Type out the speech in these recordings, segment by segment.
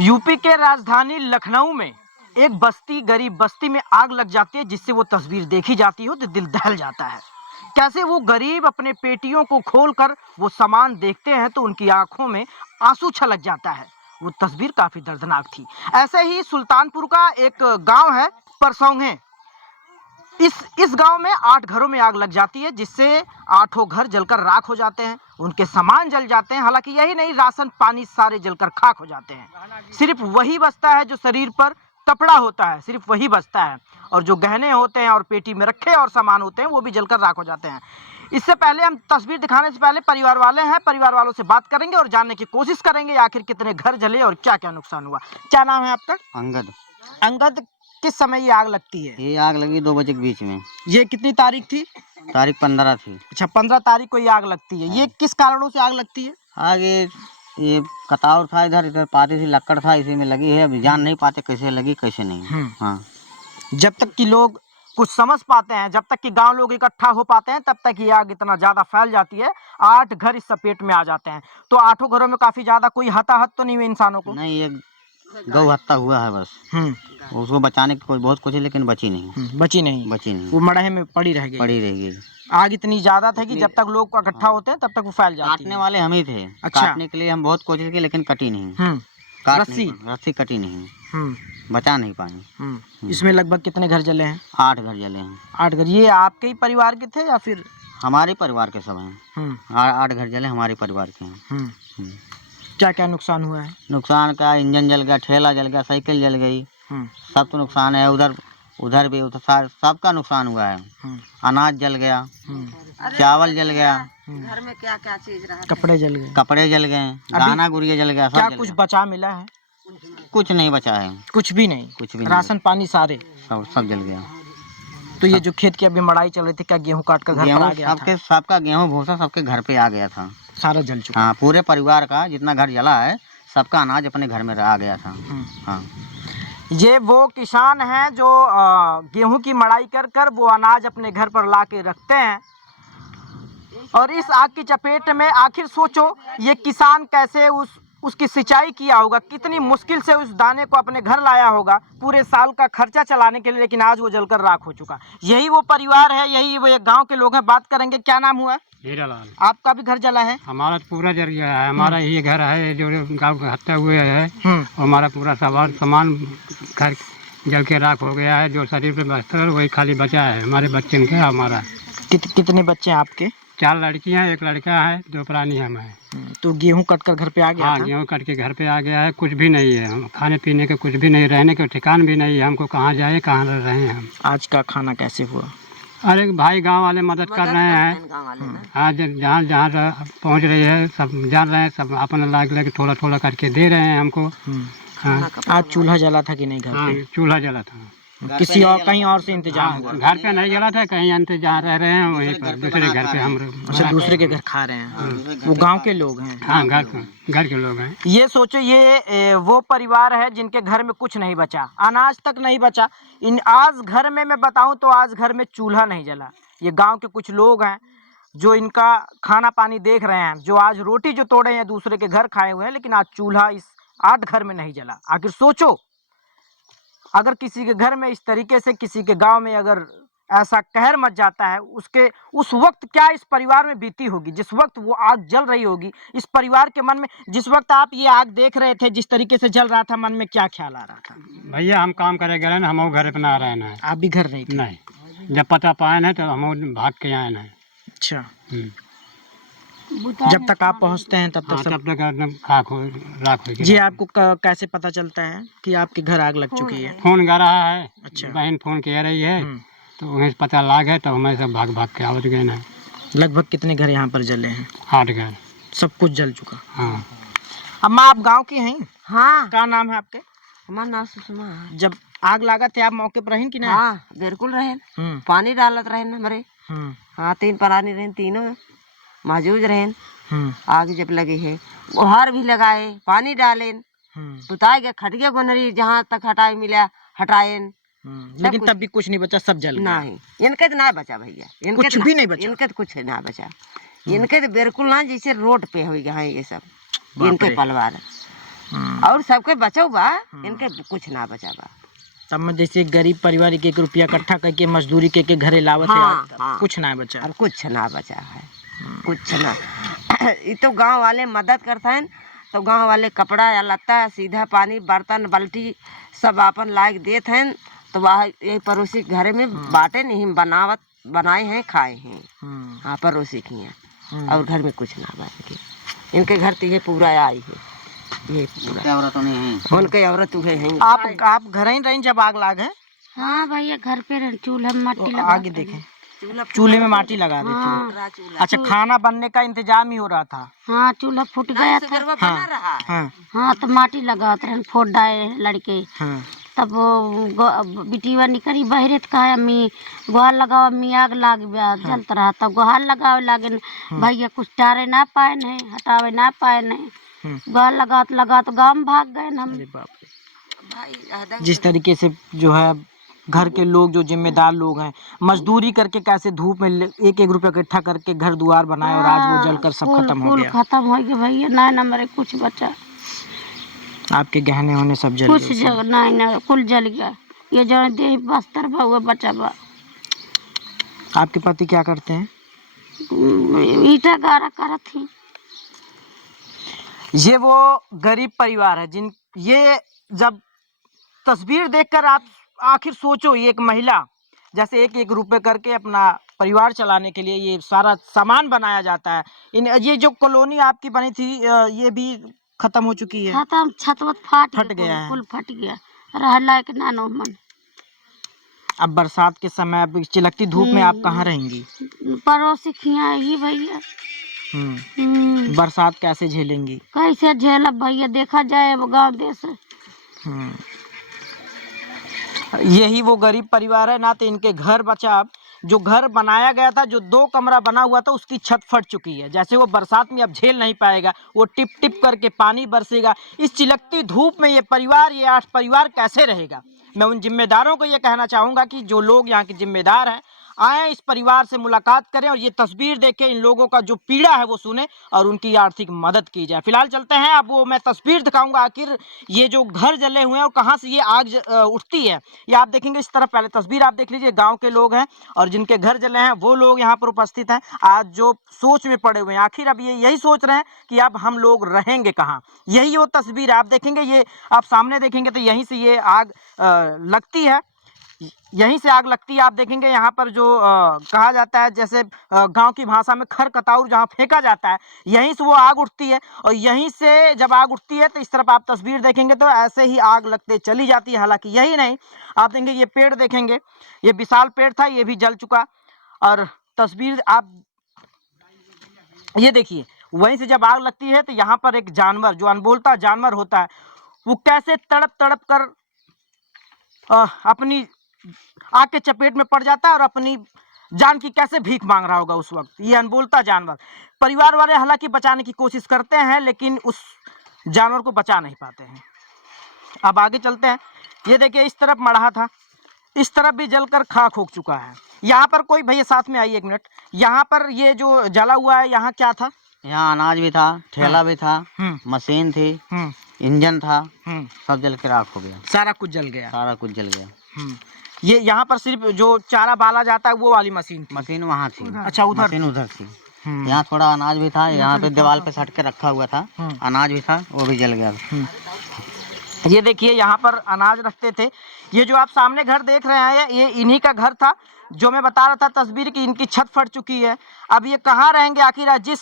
UP के राजधानी लखनऊ में एक बस्ती, गरीब बस्ती में आग लग जाती है, जिससे वो तस्वीर देखी जाती हो तो दिल दहल जाता है। कैसे वो गरीब अपने पेटियों को खोलकर वो सामान देखते हैं तो उनकी आंखों में आंसू छलक जाता है। वो तस्वीर काफी दर्दनाक थी। ऐसे ही सुल्तानपुर का एक गांव है परसौंगे। इस गांव में 8 घरों में आग लग जाती है, जिससे 8 घर जलकर राख हो जाते हैं, उनके सामान जल जाते हैं। हालांकि यही नहीं, राशन पानी सारे जलकर खाक हो जाते हैं। सिर्फ वही बचता है जो शरीर पर कपड़ा होता है, सिर्फ वही बचता है, और जो गहने होते हैं और पेटी में रखे और सामान होते हैं वो भी जलकर राख हो जाते हैं। इससे पहले हम तस्वीर दिखाने से पहले परिवार वाले हैं, परिवार वालों से बात करेंगे और जानने की कोशिश करेंगे आखिर कितने घर जले और क्या क्या नुकसान हुआ। क्या नाम है आपका? अंगद। अंगद, किस समय ये आग लगती है? ये आग लगी 2 बजे के बीच में। ये कितनी तारीख थी? तारीख 15 थी। अच्छा, 15 तारीख को ये आग लगती है। ये किस कारणों से आग लगती है? आगे ये कतार था, इधर इधर पाती थी, लक्कड़ था, इसी में लगी है। अभी जान नहीं पाते कैसे लगी कैसे नहीं। हाँ, जब तक कि लोग कुछ समझ पाते हैं, जब तक कि गांव लोग इकट्ठा हो पाते हैं, तब तक ये आग इतना ज्यादा फैल जाती है। 8 घर इस चपेट में आ जाते हैं। तो 8 घरों में काफी ज्यादा कोई हताहत तो नहीं हुए इंसानों को? नहीं, एक गौ हत्या हुआ है बस। उसको बचाने की कोई बहुत कोशिश, लेकिन बची नहीं। बची नहीं। वो मड़हे में पड़ी रह गई। आग इतनी ज्यादा था कि जब तक लोग इकट्ठा होते हैं तब तक वो फैल जाती है। काटने वाले हम ही थे। अच्छा। काटने के लिए हम बहुत कोशिश की, लेकिन कटी नहीं। रस्सी कटी नहीं। बचा नहीं पाए। इसमें लगभग कितने घर जले हैं? 8 घर जले हैं। 8 घर। ये आपके ही परिवार के थे या फिर? हमारे परिवार के सब हैं। 8 घर जले हमारे परिवार के हैं। क्या क्या नुकसान हुआ है? नुकसान का, इंजन जल गया, ठेला जल गया, साइकिल जल गई। सब तो नुकसान है। उधर भी सबका नुकसान हुआ है। अनाज जल गया, चावल जल गया, घर में क्या क्या चीज रहा, कपड़े जल गए, गहना गुड़िया जल गया। क्या कुछ बचा मिला है? कुछ नहीं बचा है। कुछ भी नहीं। राशन पानी सारे सब जल गया। तो ये जो खेत की अभी मड़ाई चल रही थी, क्या गेहूं काट कर घर पर आ गया था? सबका गेहूं भूसा सबके घर पे आ गया था। सारा जल चुका। हाँ, पूरे परिवार का जितना घर जला है, सबका अनाज अपने घर में आ गया था। हाँ, ये वो किसान हैं जो गेहूं की मड़ाई कर कर वो अनाज अपने घर पर ला के रखते हैं, और इस आग की चपेट में आखिर सोचो ये किसान कैसे उसकी सिंचाई किया होगा, कितनी मुश्किल से उस दाने को अपने घर लाया होगा पूरे साल का खर्चा चलाने के लिए, लेकिन आज वो जलकर राख हो चुका। यही वो परिवार है, यही वो एक गांव के लोग हैं। बात करेंगे। क्या नाम हुआ? हीरालाल। आपका भी घर जला है? हमारा तो पूरा जल गया है। हमारा ये घर है जो गाँव के हत्या हुए है। हमारा पूरा सामान घर जल के राख हो गया है। जो शरीर पे बस्तर वही खाली बचा है, हमारे बच्चे के। हमारा कितने बच्चे हैं आपके? 4 लड़कियां, 1 लड़का है, 2 प्राणी हम हैं। तो गेहूं कट कर घर पे आ गया? हाँ, गेहूँ कट के घर पे आ गया है। कुछ भी नहीं है, हम खाने पीने के कुछ भी नहीं, रहने के ठिकान भी नहीं है। हमको कहाँ जाए, कहाँ रह रहे हैं हम। आज का खाना कैसे हुआ? अरे भाई, गांव वाले मदद कर रहे हैं। हाँ, जहाँ जहाँ पहुँच रही है सब जान रहे हैं, सब अपना लाग लगे थोड़ा थोड़ा करके दे रहे हैं हमको। हाँ, आज चूल्हा जला था कि नहीं घर पे? चूल्हा जला था। किसी और कहीं और से इंतजाम हुआ? घर पे नहीं जला था, कहीं इंतजार रह रहे हैं वहीं पर, दूसरे घर पे हम। अच्छा, दूसरे के घर खा रहे हैं। वो गांव के लोग हैं? हाँ, घर के लोग हैं। ये सोचो, ये वो परिवार है जिनके घर में कुछ नहीं बचा, अनाज तक नहीं बचा। आज घर में मैं बताऊं तो आज घर में चूल्हा नहीं जला। ये गांव के कुछ लोग हैं जो इनका खाना पानी देख रहे हैं, जो आज रोटी जो तोड़े हैं दूसरे के घर खाए हुए हैं, लेकिन आज चूल्हा इस 8 घर में नहीं जला। आखिर सोचो, अगर किसी के घर में इस तरीके से, किसी के गांव में अगर ऐसा कहर मच जाता है, उस वक्त क्या इस परिवार में बीती होगी, जिस वक्त वो आग जल रही होगी इस परिवार के मन में। जिस वक्त आप ये आग देख रहे थे, जिस तरीके से जल रहा था, मन में क्या ख्याल आ रहा था? भैया, हम काम करे गए ना, हम घर अपना रहे ना। आप भी घर नहीं थे? नहीं, जब पता पाए ना तो हम भाग के आए ना। अच्छा। जब तक आप पहुंचते हैं तब तक तब तक राख हो। जी, आपको कैसे पता चलता है कि आपके घर आग लग चुकी है? फोन गा रहा है। अच्छा। बहन फोन कह रही है, तो वहीं से पता लग है, तो हमें सब भाग भाग के आवत गए ना। लगभग कितने घर यहाँ पर जले हैं? 8 घर। सब कुछ जल चुका? हाँ। अम्मा, आप गांव की हैं? हाँ। क्या नाम है आपके? हमारा नाम सुषमा है। जब आग लगा थे आप मौके पर रहें कि नहीं? हाँ, बिल्कुल रहे। पानी डालत रहे हमारे। हाँ, 3 प्राणी रहे, तीनों मौजूद रहे। आग जब लगी है, गुहार भी लगाए, पानी डाले, बुताए गए, खटिया गोनरी जहाँ तक हटाए मिला हटाए, लेकिन तब भी कुछ नहीं बचा, सब जल गया। नहीं, इनके तो ना बचा भैया, कुछ भी नहीं बचा। इनके तो कुछ ना बचा। इनके तो बिल्कुल ना, जैसे रोड पे हो गया है ये सब, इनके परिवार। और सबके बचो बा, इनके कुछ ना बचा बा। तब में जैसे गरीब परिवार एक रुपया इकट्ठा करके मजदूरी के घरे लावत हाँ, है, हाँ। कुछ ना बचा। और कुछ ना बचा है, कुछ ना। ये तो गांव वाले मदद करते हैं, तो गांव वाले कपड़ा या लत्ता, सीधा पानी, बर्तन, बाल्टी सब अपन लायक देते हैं। तो वह यही पड़ोसी के घरे में बांटे नहीं, बनाए हैं, खाए हैं। हाँ, पड़ोसी की हैं। और घर में कुछ ना बात। इनके घर तो ये पूरा आई है, ये पूरा औरत नहीं है, उनके औरत उहे हैं। आप घर ही रही जब आग लाग है? हाँ भैया, घर पे चूल्हा में माटी लगा। आगे देखें, चूल्हे में माटी लगा देती हूँ। अच्छा, खाना बनने का इंतजाम ही हो रहा था? हाँ, चूल्हा फूट गया था। बना रहा है। हाँ, हाँ, तो माटी लगा रहे, फोड़ डाले लड़के। हाँ, तब बिटिया निकली बहरे तो कहा अम्मी गुहार लगाओ, अम्मी आग लाग गया, जलता रहा। तब गुहार लगावे लागे भैया, कुछ टारे ना पाए नहीं, हटावे ना पाए नहीं। गुहार लगा तो गाँव में भाग गए हम। अरे बाप रे। जिस तरीके से जो है घर के लोग, जो जिम्मेदार लोग हैं, मजदूरी करके कैसे धूप में एक एक रुपया इकट्ठा करके घर द्वार बनाए, और आज वो जलकर सब खत्म हो गया। खत्म हो गया भैया, ना मेरे कुछ बचा। आपके गहने होने सब जल कुछ गए? जगह नहीं, कुल जल गया। ये जो दे बस्तर हुआ बचा बा। आपके पति क्या करते हैं? ईटा गारा करत थी। ये वो गरीब परिवार है जिन, ये जब तस्वीर देखकर आप आखिर सोचो, ये एक महिला जैसे एक एक रुपए करके अपना परिवार चलाने के लिए ये सारा सामान बनाया जाता है। ये जो कॉलोनी आपकी बनी थी, ये भी खत्म हो चुकी है? खत्म, छत फट गया है, कुल फट गया, रह लायक ना नो मन। अब बरसात के समय, अब चिलकती धूप में आप कहाँ रहेंगी? पड़ोसी खिया ही भैया। बरसात कैसे झेलेंगी? कैसे झेलब भैया, देखा जाए अब गाँव देश। यही वो गरीब परिवार है ना, तो इनके घर बचा। जो घर बनाया गया था, जो 2 कमरा बना हुआ था, उसकी छत फट चुकी है। जैसे वो बरसात में अब झेल नहीं पाएगा, वो टिप टिप करके पानी बरसेगा। इस चिलकती धूप में ये परिवार, ये 8 परिवार कैसे रहेगा? मैं उन जिम्मेदारों को ये कहना चाहूँगा कि जो लोग यहाँ के जिम्मेदार हैं, आए इस परिवार से मुलाकात करें और ये तस्वीर देखें, इन लोगों का जो पीड़ा है वो सुने और उनकी आर्थिक मदद की जाए। फिलहाल चलते हैं, अब वो मैं तस्वीर दिखाऊंगा आखिर ये जो घर जले हुए हैं और कहाँ से ये आग उठती है, ये आप देखेंगे। इस तरफ पहले तस्वीर आप देख लीजिए, गांव के लोग हैं और जिनके घर जले हैं वो लोग यहाँ पर उपस्थित हैं, आज जो सोच में पड़े हुए हैं। आखिर अब ये यही सोच रहे हैं कि अब हम लोग रहेंगे कहाँ। यही वो तस्वीर आप देखेंगे, ये आप सामने देखेंगे तो यहीं से ये आग लगती है, यहीं से आग लगती है। आप देखेंगे यहाँ पर जो कहा जाता है, जैसे गांव की भाषा में खर कताउर जहाँ फेंका जाता है, यहीं से वो आग उठती है। और यहीं से जब आग उठती है तो इस तरफ आप तस्वीर देखेंगे तो ऐसे ही आग लगते चली जाती है। हालांकि यही नहीं, आप देखेंगे ये पेड़ देखेंगे, ये विशाल पेड़ था, ये भी जल चुका। और तस्वीर आप ये देखिए, वहीं से जब आग लगती है तो यहाँ पर एक जानवर, जो अनबोलता जानवर होता है, वो कैसे तड़प तड़प कर अपनी आग के चपेट में पड़ जाता है और अपनी जान की कैसे भीख मांग रहा होगा उस वक्त, ये अनबोलता जानवर। परिवार वाले हालांकि बचाने की कोशिश करते हैं, लेकिन उस जानवर को बचा नहीं पाते हैं। अब आगे चलते हैं, ये देखिए इस तरफ मढ़ा था, इस तरफ भी जलकर खाक हो चुका है। यहाँ पर कोई, भैया साथ में आइए 1 मिनट, यहाँ पर ये जो जला हुआ है, यहाँ क्या था? यहाँ अनाज भी था, ठेला भी था, मशीन थी, इंजन था, सब जल के राख हो गया। सारा कुछ जल गया, सारा कुछ जल गया। ये यहाँ पर सिर्फ जो चारा बाला जाता है वो वाली मशीन थी? मशीन वहाँ थी। अच्छा, उधर मशीन उधर थी। यहाँ थोड़ा अनाज भी था, यहाँ पे दीवार पे सट के रखा हुआ था, अनाज भी था, वो भी जल गया। ये देखिए यहाँ पर अनाज रखते थे। ये जो आप सामने घर देख रहे हैं, ये इन्हीं का घर था, जो मैं बता रहा था तस्वीर की, इनकी छत फट चुकी है। अब ये कहाँ रहेंगे आखिर? जिस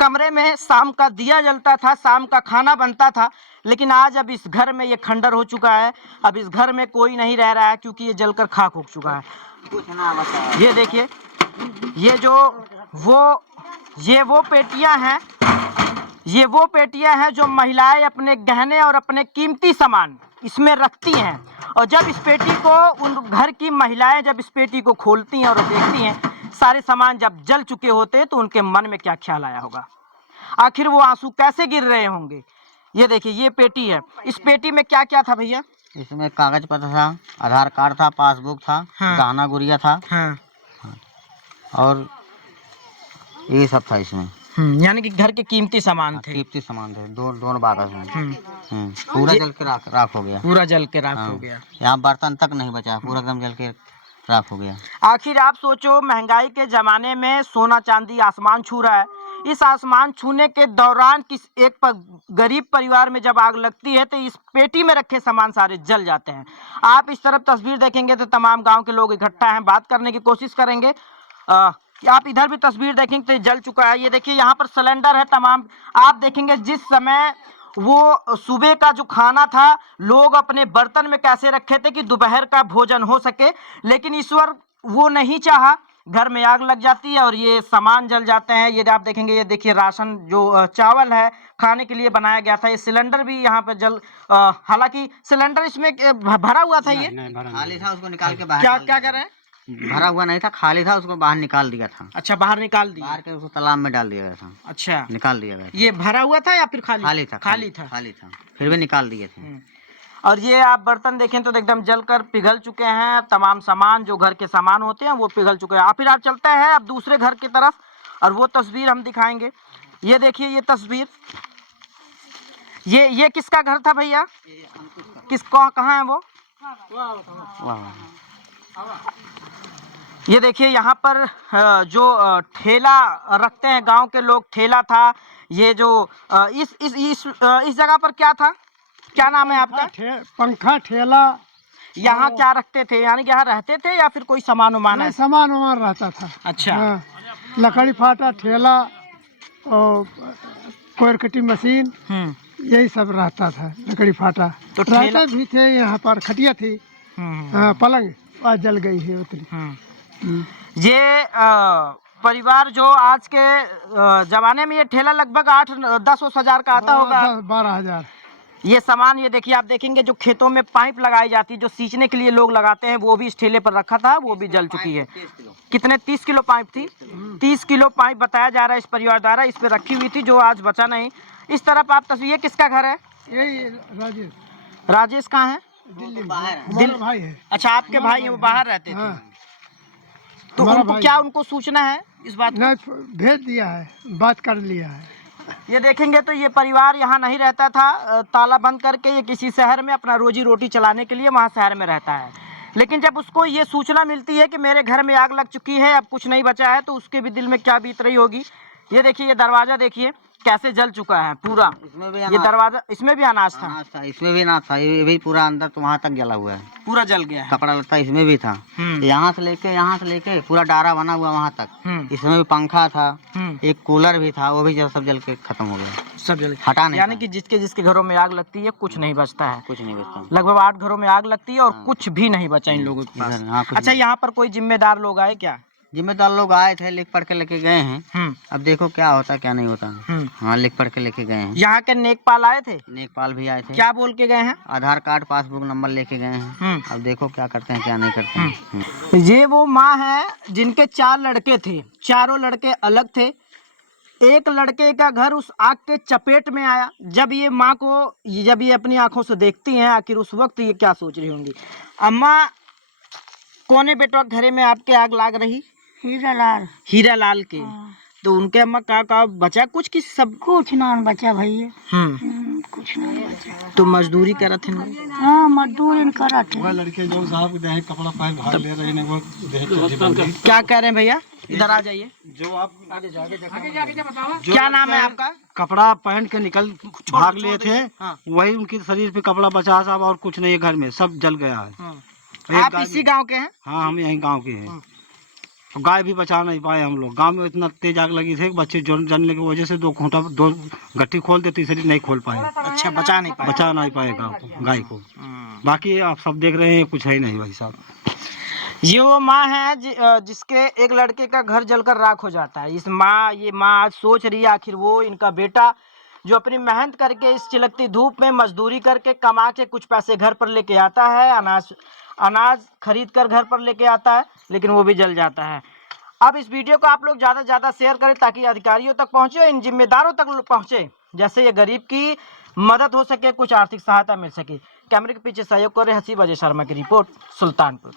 कमरे में शाम का दिया जलता था, शाम का खाना बनता था, लेकिन आज अब इस घर में ये खंडर हो चुका है। अब इस घर में कोई नहीं रह रहा है क्योंकि ये जलकर खाक हो चुका है। ये देखिए, ये वो पेटियां हैं, ये वो पेटियां हैं जो महिलाएं अपने गहने और अपने कीमती सामान इसमें रखती हैं। और जब इस पेटी को, उन घर की महिलाएं जब इस पेटी को खोलती हैं और देखती हैं, सारे सामान जब जल चुके होते हैं, तो उनके मन में क्या ख्याल आया होगा? आखिर वो आंसू कैसे गिर रहे होंगे? ये देखिए, ये पेटी है, इस पेटी में क्या क्या था भैया? इसमें कागज पत्र था, आधार कार्ड था, पासबुक था, गहना गुड़िया था, और ये सब था इसमें। यानी कि घर के कीमती सामान थे। कीमती सामान थे, दोनों बारह में। पूरा जल के राख हो गया। पूरा जल के राख हाँ। हो गया। यहाँ बर्तन तक नहीं बचा, पूरा एकदम जल के राख हो गया। आखिर आप सोचो, महंगाई के जमाने में सोना चांदी आसमान छू रहा है। इस आसमान छूने के दौरान गरीब परिवार में जब आग लगती है तो इस पेटी में रखे सामान सारे जल जाते हैं। आप इस तरफ तस्वीर देखेंगे तो तमाम गांव के लोग इकट्ठा हैं, बात करने की कोशिश करेंगे। आप इधर भी तस्वीर देखेंगे तो जल चुका है। ये देखिए यहाँ पर सिलेंडर है तमाम। आप देखेंगे जिस समय वो सुबह का जो खाना था, लोग अपने बर्तन में कैसे रखे थे कि दोपहर का भोजन हो सके, लेकिन ईश्वर वो नहीं चाहा, घर में आग लग जाती है और ये सामान जल जाते हैं। ये आप देखेंगे, ये देखिए राशन जो चावल है खाने के लिए बनाया गया था, ये सिलेंडर भी यहाँ पर हालांकि सिलेंडर इसमें भरा हुआ था। ये खाली था, उसको निकाल के बाहर क्या कर रहे हैं? भरा हुआ नहीं था, खाली था, उसको बाहर निकाल दिया था। अच्छा, बाहर निकाल दिया। बाहर के उसको तालाब में डाल दिया गया था। अच्छा, निकाल दिया गया। ये भरा हुआ था या फिर खाली था? खाली था। फिर भी निकाल दिए थे। और ये आप बर्तन देखें तो एकदम जलकर पिघल चुके हैं। तमाम सामान जो घर के सामान होते हैं वो पिघल चुके हैं। फिर आप चलते हैं अब दूसरे घर की तरफ और वो तस्वीर हम दिखाएंगे। ये देखिए, ये तस्वीर, ये किसका घर था भैया? कहाँ है वो? ये देखिए यहाँ पर जो ठेला रखते हैं गांव के लोग, ठेला था। ये जो इस जगह पर क्या था, क्या नाम है आपका? पंखा ठेला। यहाँ क्या रखते थे, यानी कि यहाँ रहते थे या फिर कोई सामान उमान है? सामान उमान रहता था। अच्छा। हाँ, लकड़ी फाटा ठेला और कोयर कटी मशीन, यही सब रहता था। लकड़ी फाटा तो ठेला भी थे, यहाँ पर खटिया थी। हाँ, पलंग आज जल गई है उतनी। ये परिवार जो आज के जमाने में, ये ठेला लगभग 8-10 हजार का आता होगा। 12,000। ये सामान, ये देखिए, आप देखेंगे जो खेतों में पाइप लगाई जाती है, जो सींचने के लिए लोग लगाते हैं, वो भी इस ठेले पर रखा था, वो भी जल चुकी है। कितने? 30 किलो पाइप थी। 30 किलो पाइप बताया जा रहा है इस परिवार द्वारा, इस पे रखी हुई थी, जो आज बचा नहीं। इस तरफ आप तस्वीर, किसका घर है? यही राजेश। राजेश कहाँ है? दिल्ली में भाई है। अच्छा, आपके भाई हैं, वो बाहर रहते थे। तो उनको क्या, उनको सूचना है इस बात? नहीं, भेज दिया है, बात कर लिया है। ये देखेंगे तो ये परिवार यहाँ नहीं रहता था, ताला बंद करके ये किसी शहर में अपना रोजी रोटी चलाने के लिए वहाँ शहर में रहता है। लेकिन जब उसको ये सूचना मिलती है कि मेरे घर में आग लग चुकी है, अब कुछ नहीं बचा है, तो उसके भी दिल में क्या बीत रही होगी। ये देखिए, ये दरवाजा देखिए कैसे जल चुका है पूरा। ये दरवाजा, इसमें भी अनाज था। इसमें भी अनाज था, ये भी पूरा अंदर तो वहाँ तक जला हुआ है, पूरा जल गया है। कपड़ा लत्ता इसमें भी था। यहाँ से लेके पूरा डारा बना हुआ वहाँ तक। इसमें भी पंखा था, एक कूलर भी था, वो भी सब जल के खत्म हो गया। सब जल हटा नहीं, यानी कि जिसके घरों में आग लगती है कुछ नहीं बचता है। कुछ नहीं बचता। लगभग 8 घरों में आग लगती है और कुछ भी नहीं बचा इन लोगों के पास। अच्छा, यहाँ पर कोई जिम्मेदार लोग आए क्या? जिम्मेदार लोग आए थे, लिख पढ़ के लेके गए हैं। अब देखो क्या होता क्या नहीं होता। हाँ, लिख पढ़ के लेके गए हैं। यहाँ के नेकपाल आए थे? नेकपाल भी आए थे। क्या बोल के गए हैं? आधार कार्ड पासबुक नंबर लेके गए हैं। अब देखो क्या करते हैं क्या नहीं करते हैं। ये वो माँ है जिनके 4 लड़के थे, चारों लड़के अलग थे। एक लड़के का घर उस आग के चपेट में आया। जब ये माँ को, जब ये अपनी आंखों से देखती हैं, आखिर उस वक्त ये क्या सोच रही होंगी? अम्मा, कौने बेटा घरे में आपके आग लाग रही? हीरा लाल के। तो उनके अम्मा का बचा कुछ की? सब कुछ ना बचा भैया। कुछ नहीं बचा। तो मजदूरी करत थे ना? हाँ, मजदूरी करत है। लड़के जो साहब के कपड़ा पहन भाग ले रहे हैं, वो क्या कह रहे हैं भैया? इधर आ जाइए। जो आप आगे जाके क्या नाम है आपका? कपड़ा पहन के निकल भाग लिए थे, वही उनके शरीर पे कपड़ा बचा साहब, और कुछ नहीं है घर में, सब जल गया है। आप इसी गांव के हैं? हाँ, हम यही गांव के हैं। गाय भी बचा नहीं पाए हम लोग। गांव में इतना तेज आग लगी थी, बच्चे जलने की वजह से 2 गट्टी खोल दे, तीसरी नहीं खोल पाए। अच्छा, बचा नहीं पाए गाय को। बाकी आप सब देख रहे हैं, कुछ है नहीं भाई साहब। ये वो माँ है जिसके एक लड़के का घर जलकर राख हो जाता है। ये माँ आज सोच रही है, आखिर वो इनका बेटा जो अपनी मेहनत करके इस चिलकती धूप में मजदूरी करके कमा के कुछ पैसे घर पर लेके आता है, अनाज खरीद कर घर पर लेके आता है, लेकिन वो भी जल जाता है। अब इस वीडियो को आप लोग ज़्यादा से ज़्यादा शेयर करें ताकि अधिकारियों तक पहुँचे, इन जिम्मेदारों तक पहुँचे, जैसे ये गरीब की मदद हो सके, कुछ आर्थिक सहायता मिल सके। कैमरे के पीछे सहयोग कर रहे हसीब अजय शर्मा की रिपोर्ट, सुल्तानपुर।